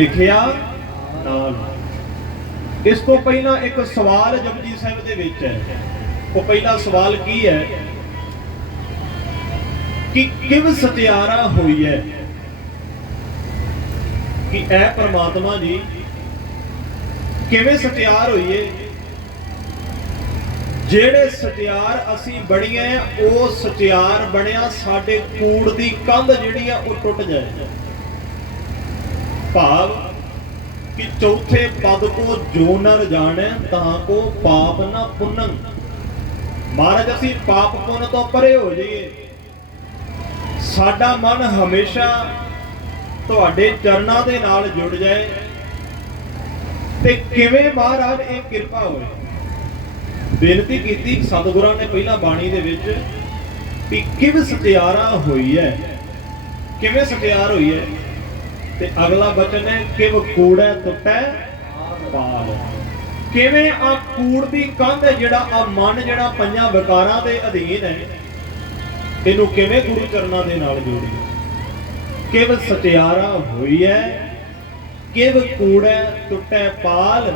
ਲਿਖਿਆ, ਨਾਲ। ਇਸ ਤੋਂ ਪਹਿਲਾਂ ਇੱਕ ਸਵਾਲ ਜਪਜੀ ਸਾਹਿਬ ਦੇ ਵਿੱਚ ਹੈ। ਉਹ ਪਹਿਲਾ ਸਵਾਲ ਕੀ ਹੈ? ਕਿ ਕਿਵ ਸਤਿਆਰਾ ਹੋਈ ਹੈ? ਕਿ ਐ ਪ੍ਰਮਾਤਮਾ ਜੀ, ਕਿਵੇਂ ਸਤਿਆਰ ਹੋਈਏ? ਜਿਹੜੇ ਸਤਿਆਰ ਅਸੀਂ ਬਣੀਏ ਉਹ ਸਤਿਆਰ ਬਣਿਆ ਸਾਡੇ ਕੂੜ ਦੀ ਕੰਧ ਜਿਹੜੀ ਆ, ਉਹ ਟੁੱਟ ਜਾਏ। ਭਾਵ ਕਿ ਚੌਥੇ ਪਦ ਕੋ ਜੋ ਨਰ ਜਾਣੈ ਤਾਂ ਕੋ ਪਾਪ ਨਾ ਪੁੰਨੰ। ਮਹਾਰਾਜ, ਅਸੀਂ ਪਾਪ ਪੁੰਨ ਤੋਂ ਪਰੇ ਹੋ ਜਾਈਏ। ਸਾਡਾ ਮਨ ਹਮੇਸ਼ਾ ਤੁਹਾਡੇ ਚਰਨਾਂ ਦੇ ਨਾਲ ਜੁੜ ਜਾਏ। ਤੇ ਕਿਵੇਂ ਮਹਾਰਾਜ ਇਹ ਕਿਰਪਾ ਹੋਏ? ਬੇਨਤੀ ਕੀਤੀ ਸਤਿਗੁਰਾਂ ਨੇ ਪਹਿਲਾਂ ਬਾਣੀ ਦੇ ਵਿੱਚ ਵੀ ਕਿਵੇਂ ਸਤਿਆਰਾ ਹੋਈ ਹੈ ਕਿਵੇਂ ਸਤਿਆਰ ਹੋਈ ਹੈ ਤੇ ਅਗਲਾ ਬਚਨ ਹੈ, ਕਿਵ ਕੂੜੈ ਟੁੱਟੈ ਪਾਲ। ਕਿਵੇਂ ਆ ਕੂੜ ਦੀ ਕੰਧ ਹੈ, ਜਿਹੜਾ ਆ ਮਨ ਜਿਹੜਾ ਪੰਜਾਂ ਵਿਕਾਰਾਂ ਦੇ ਅਧੀਨ ਹੈ, ਇਹਨੂੰ ਕਿਵੇਂ ਗੁਰੂ ਚਰਨਾਂ ਦੇ ਨਾਲ ਜੋੜੀਏ? ਕਿਵ ਸਤਿਆਰਾ ਹੋਈ ਹੈ ਕਿਵ ਕੂੜੈ ਟੁੱਟੈ ਪਾਲ,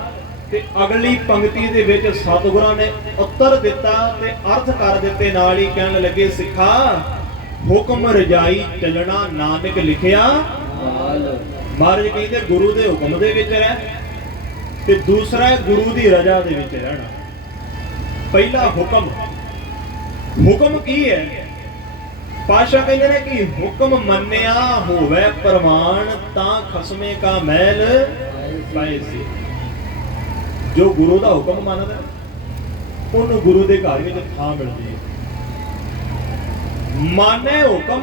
ਤੇ ਅਗਲੀ ਪੰਕਤੀ ਦੇ ਵਿੱਚ ਸਤਿਗੁਰਾਂ ਨੇ ਉੱਤਰ ਦਿੱਤਾ ਤੇ ਅਰਥ ਕਰ ਦਿੱਤੇ, ਨਾਲ ਹੀ ਕਹਿਣ ਲੱਗੇ, ਸਿੱਖਾ, ਹੁਕਮ ਰਜਾਈ ਚੱਲਣਾ ਨਾਨਕ ਲਿਖਿਆ ਮਹਾਰਾਜ ਕਹਿੰਦੇ ਗੁਰੂ ਦੇ ਹੁਕਮ ਦੇ ਵਿੱਚ ਰਹਿ ਤੇ ਦੂਸਰਾ ਹੈ ਗੁਰੂ ਦੀ ਰਜ਼ਾ ਦੇ ਵਿੱਚ ਰਹਿਣਾ। ਪਹਿਲਾ ਹੁਕਮ। ਹੁਕਮ ਕੀ ਹੈ? ਪਾਸ਼ਾ ਕਹਿੰਦੇ ਨੇ ਕਿ ਹੁਕਮ ਮੰਨਿਆ ਹੋਵੇ ਪ੍ਰਮਾਣ ਤਾਂ ਖਸਮੇ ਕਾ ਮਹਿਲ ਪਾਏ ਸੀ। ਜੋ ਗੁਰੂ ਦਾ ਹੁਕਮ ਮੰਨਦਾ, ਉਹਨੂੰ ਗੁਰੂ ਦੇ ਘਰ ਵਿੱਚ ਥਾਂ ਮਿਲਦੀ ਹੈ। ਮਾਨੇ ਹੁਕਮ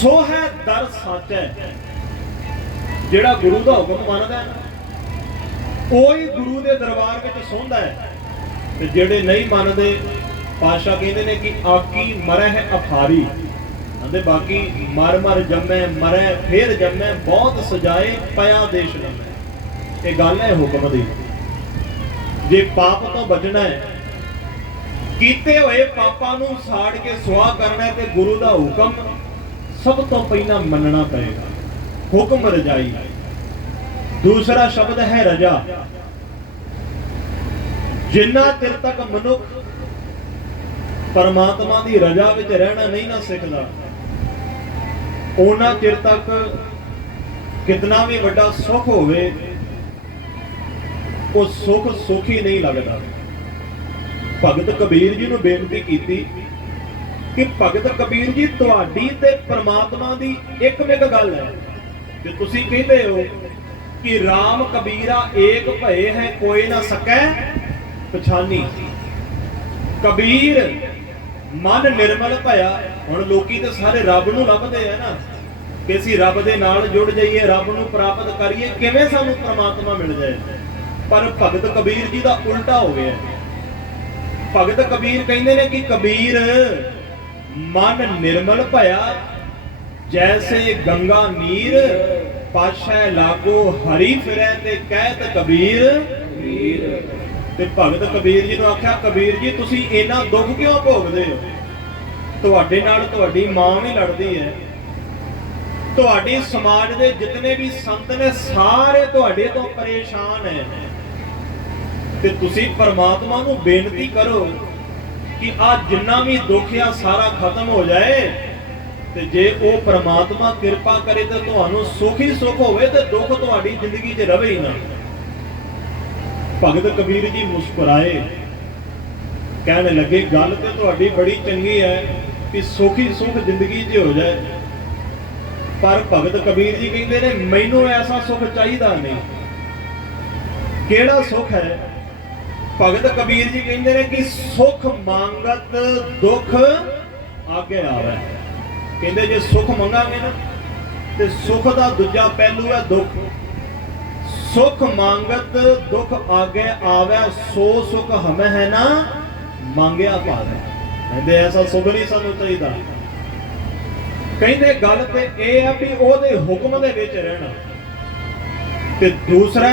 ਸੋ ਹੈ ਦਰ ਸੱਚ ਹੈ। ਜਿਹੜਾ ਗੁਰੂ ਦਾ ਹੁਕਮ ਮੰਨਦਾ ਕੋਈ ਗੁਰੂ ਦੇ ਦਰਬਾਰ ਵਿੱਚ ਸੌਂਦਾ ਹੈ। ਤੇ ਜਿਹੜੇ ਨਹੀਂ ਮੰਨਦੇ ਪਾਸ਼ਾ ਕਹਿੰਦੇ ਨੇ ਕਿ ਆਕੀ ਮਰਹਿ ਅਫਾਰੀ ਕਹਿੰਦੇ ਬਾਕੀ ਮਰ ਮਰ ਜੰਮੈ ਮਰੈ ਫੇਰ ਜੰਮੈ, ਬਹੁਤ ਸਜਾਏ ਪਿਆ ਦੇਸ਼ ਲੰਮੈ ਇਹ ਗੱਲ ਹੈ ਹੁਕਮ ਦੀ। ਜੇ ਪਾਪ ਤੋਂ ਬਚਣਾ ਹੈ, ਕੀਤੇ ਹੋਏ ਪਾਪਾਂ ਨੂੰ ਸਾੜ ਕੇ ਸੁਆਹ ਕਰਨਾ ਤੇ ਗੁਰੂ ਦਾ ਹੁਕਮ ਸਭ ਤੋਂ ਪਹਿਲਾਂ ਮੰਨਣਾ ਪਏਗਾ। ਹੁਕਮ ਰਜਾਈ। ਦੂਸਰਾ ਸ਼ਬਦ ਹੈ ਰਜਾ। ਜਿੰਨਾ ਚਿਰ ਤੱਕ ਮਨੁੱਖ ਪਰਮਾਤਮਾ ਦੀ ਰਜਾ ਵਿੱਚ ਰਹਿਣਾ ਨਹੀਂ ਨਾ ਸਿੱਖਦਾ ਉਹਨਾਂ ਚਿਰ ਤੱਕ ਕਿਤਨਾ ਵੀ ਵੱਡਾ ਸੁੱਖ ਹੋਵੇ, ਉਹ ਸੁੱਖ ਸੁਖੀ ਨਹੀਂ ਲੱਗਦਾ। ਭਗਤ ਕਬੀਰ ਜੀ ਨੂੰ ਬੇਨਤੀ ਕੀਤੀ ਕਿ ਭਗਤ ਕਬੀਰ ਜੀ, ਤੁਹਾਡੀ ਤੇ ਪ੍ਰਮਾਤਮਾ ਦੀ ਇੱਕਮਿਕ ਗੱਲ ਹੈ ਕਿ ਤੁਸੀਂ ਕਹਿੰਦੇ ਹੋ ਕਿ RAM ਕਬੀਰਾ ਏਕ ਭਏ ਹੈ, ਕੋਈ ਨਾ ਸਕੈ ਪਛਾਨੀ। ਕਬੀਰ ਮਨ ਨਿਰਮਲ ਭਇਆ, ਹੁਣ ਲੋਕੀ ਤਾਂ ਸਾਰੇ ਰੱਬ ਨੂੰ ਲੱਭਦੇ ਆ ਨਾ, ਕਿ ਅਸੀਂ ਰੱਬ ਦੇ ਨਾਲ ਜੁੜ ਜਾਈਏ, ਰੱਬ ਨੂੰ ਪ੍ਰਾਪਤ ਕਰੀਏ, ਕਿਵੇਂ ਸਾਨੂੰ ਪ੍ਰਮਾਤਮਾ ਮਿਲ ਜਾਏ? ਪਰ ਭਗਤ ਕਬੀਰ ਜੀ ਦਾ ਉਲਟਾ ਹੋ ਗਿਆ। ਭਗਤ ਕਬੀਰ ਕਹਿੰਦੇ ਨੇ ਕਿ ਕਬੀਰ ਮਨ ਨਿਰਮਲ ਭਇਆ, ਜੈਸੇ ਗੰਗਾ ਨੀਰ ਪਾਸ਼ਾ ਲਾਗੋ ਹਰੀ ਫਿਰੈ ਤੇ ਕਹਿਤ ਕਬੀਰ। ਤੇ ਭਗਤ ਕਬੀਰ ਜੀ ਨੂੰ ਆਖਿਆ, ਕਬੀਰ ਜੀ, ਤੁਸੀਂ ਇੰਨਾ ਦੁੱਖ ਕਿਉਂ ਭੋਗਦੇ ਹੋ? ਤੁਹਾਡੇ ਨਾਲ ਤੁਹਾਡੀ ਮਾਂ ਵੀ ਲੜਦੀ ਹੈ। ਤੁਹਾਡੀ ਸਮਾਜ ਦੇ ਜਿਤਨੇ ਵੀ ਸੰਤ ਨੇ, ਸਾਰੇ ਤੁਹਾਡੇ ਤੋਂ ਪਰੇਸ਼ਾਨ ਹੈ। ਤੇ ਤੁਸੀਂ ਪਰਮਾਤਮਾ ਨੂੰ ਬੇਨਤੀ ਕਰੋ ਕਿ ਆ ਜਿੰਨਾ ਵੀ ਦੁੱਖ ਆ, ਸਾਰਾ ਖਤਮ ਹੋ ਜਾਏ। ਤੇ ਜੇ ਉਹ ਪ੍ਰਮਾਤਮਾ ਕਿਰਪਾ ਕਰੇ ਤੇ ਤੁਹਾਨੂੰ ਸੁਖ ਹੀ ਸੁਖ ਹੋਵੇ ਤੇ ਦੁੱਖ ਤੁਹਾਡੀ ਜ਼ਿੰਦਗੀ 'ਚ ਰਵੇ ਹੀ ਨਾ। ਭਗਤ ਕਬੀਰ ਜੀ ਮੁਸਕਰਾਏ। ਕਹਿਣ ਲੱਗੇ, ਗੱਲ ਤੇ ਤੁਹਾਡੀ ਬੜੀ ਚੰਗੀ ਹੈ ਕਿ ਸੁਖ ਹੀ ਸੁਖ ਜ਼ਿੰਦਗੀ 'ਚ ਹੋ ਜਾਏ। ਪਰ ਭਗਤ ਕਬੀਰ ਜੀ ਕਹਿੰਦੇ ਨੇ, ਮੈਨੂੰ ਐਸਾ ਸੁਖ ਚਾਹੀਦਾ ਨਹੀਂ। ਕਿਹੜਾ ਸੁਖ ਹੈ? ਭਗਤ ਕਬੀਰ ਜੀ ਕਹਿੰਦੇ ਨੇ ਕਿ ਸੁਖ ਮੰਗਤ ਦੁੱਖ ਆਗੇ ਆਵੇ। ਕਹਿੰਦੇ ਜੇ ਸੁਖ ਮੰਗਾਂਗੇ ਨਾ, ਤੇ ਸੁਖ ਦਾ ਦੂਜਾ ਪਹਿਲੂ ਹੈ ਦੁੱਖ। ਸੁਖ ਮੰਗਤ ਦੁੱਖ ਆਗੇ ਆਵੇ, ਸੋ ਸੁਖ ਹਮੇ ਹੈ ਨਾ ਮੰਗਿਆ ਪਾਵੇ ਕਹਿੰਦੇ ਐਸਾ ਸੁਖ ਨਹੀਂ ਸਾਨੂੰ ਚਾਹੀਦਾ। ਕਹਿੰਦੇ ਗੱਲ ਤੇ ਇਹ ਆ ਵੀ ਉਹਦੇ ਹੁਕਮ ਦੇ ਵਿੱਚ ਰਹਿਣਾ। ਤੇ ਦੂਸਰਾ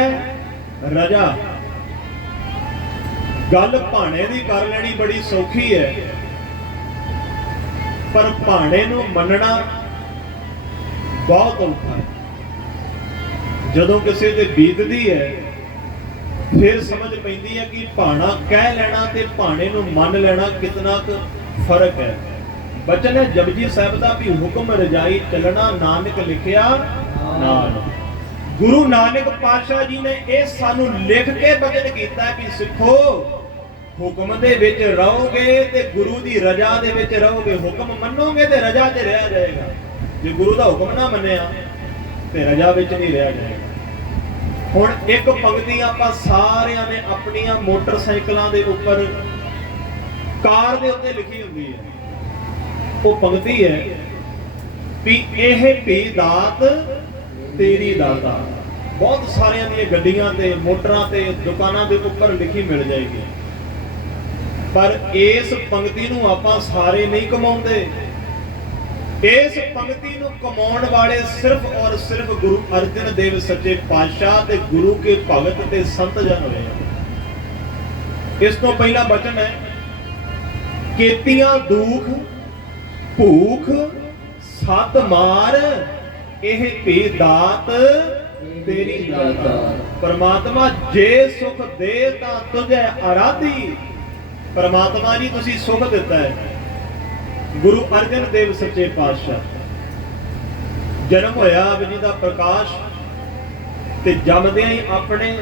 ਰਜਾ। ਗੱਲ ਭਾਣੇ ਦੀ ਕਰ ਲੈਣੀ ਬੜੀ ਸੌਖੀ ਹੈ। ਪਰ ਭਾਣੇ ਨੂੰ ਮੰਨਣਾ ਬਹੁਤ ਔਖਾ ਹੈ। ਜਦੋਂ ਕਿਸੇ ਤੇ ਬੀਤਦੀ ਹੈ, ਫਿਰ ਸਮਝ ਪੈਂਦੀ ਹੈ ਕਿ ਭਾਣਾ ਕਹਿ ਲੈਣਾ ਤੇ ਭਾਣੇ ਨੂੰ ਮੰਨ ਲੈਣਾ ਕਿਤਨਾ ਕੁ ਫ਼ਰਕ ਹੈ। ਬਚਨ ਹੈ, ਜਪਜੀ ਸਾਹਿਬ ਦਾ ਵੀ ਹੁਕਮ ਰਜਾਈ ਚੱਲਣਾ, ਨਾਨਕ ਲਿਖਿਆ, ਨਾਲ। ਗੁਰੂ ਨਾਨਕ ਪਾਤਸ਼ਾਹ ਜੀ ਨੇ ਇਹ ਸਾਨੂੰ ਲਿਖ ਕੇ ਬਚਨ ਕੀਤਾ ਕਿ ਸਿੱਖੋ, ਹੁਕਮ ਦੇ ਵਿੱਚ ਰਹੋਗੇ ਤੇ ਗੁਰੂ ਦੀ ਰਜ਼ਾ ਦੇ ਵਿੱਚ ਰਹੋਗੇ। ਹੁਕਮ ਮੰਨੋਗੇ ਤੇ ਰਜ਼ਾ 'ਚ ਰਹਿ ਜਾਏਗਾ। ਜੇ ਗੁਰੂ ਦਾ ਹੁਕਮ ਨਾ ਮੰਨਿਆ, ਤੇ ਰਜ਼ਾ ਵਿੱਚ ਨਹੀਂ ਰਹਿ ਜਾਏਗਾ। ਹੁਣ ਇੱਕ ਪੰਕਤੀ ਆਪਾਂ ਸਾਰਿਆਂ ਨੇ ਆਪਣੀਆਂ ਮੋਟਰਸਾਈਕਲਾਂ ਦੇ ਉੱਪਰ, ਕਾਰ ਦੇ ਉੱਤੇ ਲਿਖੀ ਹੁੰਦੀ ਹੈ। ਉਹ ਪੰਕਤੀ ਹੈ ਵੀ ਇਹ ਭੀ ਦਾਤ ਤੇਰੀ ਦਾਤਾ ਬਹੁਤ ਸਾਰਿਆਂ ਦੀਆਂ ਗੱਡੀਆਂ ਤੇ, ਮੋਟਰਾਂ ਤੇ, ਦੁਕਾਨਾਂ ਦੇ ਉੱਪਰ ਲਿਖੀ ਮਿਲ ਜਾਏਗੀ। ਪਰ ਇਸ ਪੰਕਤੀ ਨੂੰ ਆਪਾਂ ਸਾਰੇ ਨਹੀਂ ਕਮਾਉਂਦੇ। ਇਸ ਪੰਕਤੀ ਨੂੰ ਕਮਾਉਣ ਵਾਲੇ ਸਿਰਫ ਔਰ ਸਿਰਫ ਗੁਰੂ ਅਰਜਨ ਦੇਵ ਸੱਚੇ ਪਾਤਸ਼ਾਹ ਤੇ ਗੁਰੂ ਕੇ ਭਗਤ ਤੇ ਸੰਤ ਜਨ ਹੋਏ ਆ। ਇਸ ਤੋਂ ਪਹਿਲਾ ਬਚਨ ਹੈ, ਕੇਤੀਆਂ ਦੁੱਖ, ਭੂਖ, ਸਤ ਮਾਰ ਇਹ ਭੀ ਦਾਤ ਤੇਰੀ ਦਾਤਾ। ਪਰਮਾਤਮਾ ਜੇ ਸੁਖ ਦੇ ਤਾਂ ਤੁਝੇ ਆਰਾਧੀ। ਪਰਮਾਤਮਾ ਜੀ, ਤੁਸੀਂ ਸੁਖ ਦਿੱਤਾ ਹੈ। ਗੁਰੂ ਅਰਜਨ ਦੇਵ ਸੱਚੇ ਪਾਤਸ਼ਾਹ। ਜਨਮ ਹੋਇਆ ਅਬਜੀ ਦਾ ਪ੍ਰਕਾਸ਼ ਤੇ ਜੰਮਦਿਆਂ ਹੀ ਆਪਣੇ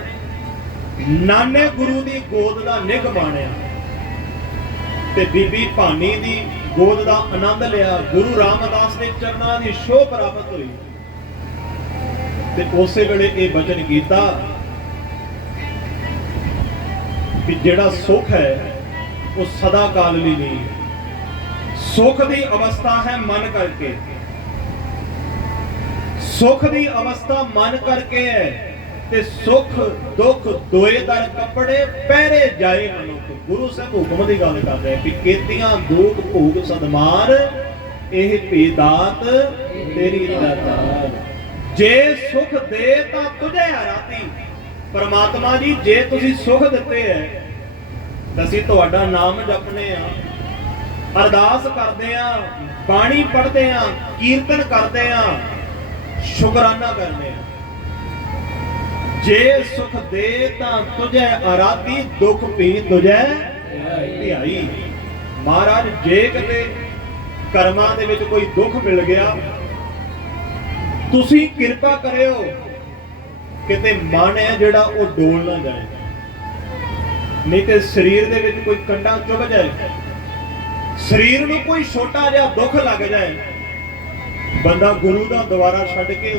ਨਾਨੇ ਗੁਰੂ ਦੀ ਗੋਦ ਦਾ ਨਿਗ ਬਾਣਿਆ ਤੇ ਬੀਬੀ ਭਾਨੀ ਦੀ ਗੋਦ ਦਾ ਆਨੰਦ ਲਿਆ। ਗੁਰੂ ਰਾਮਦਾਸ ਦੇ ਚਰਨਾਂ ਦੀ ਸ਼ੋਭ ਪ੍ਰਾਪਤ ਹੋਈ। ਤੇ ਉਸੇ ਵੇਲੇ ਇਹ ਬਚਨ ਕੀਤਾ ਕਿ ਜਿਹੜਾ ਸੁਖ ਹੈ, ਉਹ ਸਦਾ ਕਾਲ ਲਈ ਨਹੀਂ। ਹੈ ਸੁਖ ਦੀ ਅਵਸਥਾ ਹੈ ਮਨ ਕਰਕੇ। ਸੁਖ ਦੀ ਅਵਸਥਾ ਮਨ ਕਰਕੇ ਹੈ ਤੇ ਸੁਖ, ਦੁੱਖ, ਦੋਏ ਦਰ ਕੱਪੜੇ ਪਹਿਰੇ ਜਾਏ ਮਨੁੱਖ। ਗੁਰੂ ਸਾਹਿਬ ਹੁਕਮ ਦੀ ਗੱਲ ਕਰਦੇ ਆ ਕਿ ਕੀਤੀਆਂ ਦੁੱਖ, ਭੋਗ, ਸਦਮਾਰ, ਇਹ ਪੀਦਾਤ ਤੇਰੀ ਦਾਤਾਰ ਜੇ ਸੁਖ ਦੇ ਤਾਂ ਤੁਝੇ ਆਰਾਤੀ ਪਰਮਾਤਮਾ ਜੀ, ਜੇ ਤੁਸੀਂ ਸੁਖ ਦਿੱਤੇ ਹੈ ਅਸੀਂ ਤੁਹਾਡਾ ਨਾਮ ਜਪਨੇ ਆ। ਅਰਦਾਸ ਕਰਦੇ ਆ, ਬਾਣੀ ਪੜ੍ਹਦੇ ਆ, ਕੀਰਤਨ ਕਰਦੇ ਆ, ਸ਼ੁਕਰਾਨਾ ਕਰਦੇ ਆ। ਜੇ ਸੁਖ ਦੇ ਤਾਂ ਤੁਝੇ ਆਰਾਧੀ ਦੁੱਖ ਵੀ ਤੁਝੇ ਧਿਆਈ ਮਹਾਰਾਜ, ਜੇ ਕਿਤੇ ਕਰਮਾਂ ਦੇ ਵਿੱਚ ਕੋਈ ਦੁੱਖ ਮਿਲ ਗਿਆ ਤੁਸੀਂ ਕਿਰਪਾ ਕਰਿਓ ਕਿਤੇ ਮਨ ਹੈ ਜਿਹੜਾ ਉਹ ਡੋਲ ਨਾ ਜਾਏ। ਨਹੀਂ ਤੇ ਸਰੀਰ ਦੇ ਵਿੱਚ ਕੋਈ ਕੰਡਾ ਚੁੱਭ ਜਾਏ, ਸਰੀਰ ਨੂੰ ਕੋਈ ਛੋਟਾ ਜਿਹਾ ਦੁੱਖ ਲੱਗ ਜਾਏ, ਬੰਦਾ ਗੁਰੂ ਦਾ ਦੁਆਰਾ ਛੱਡ ਕੇ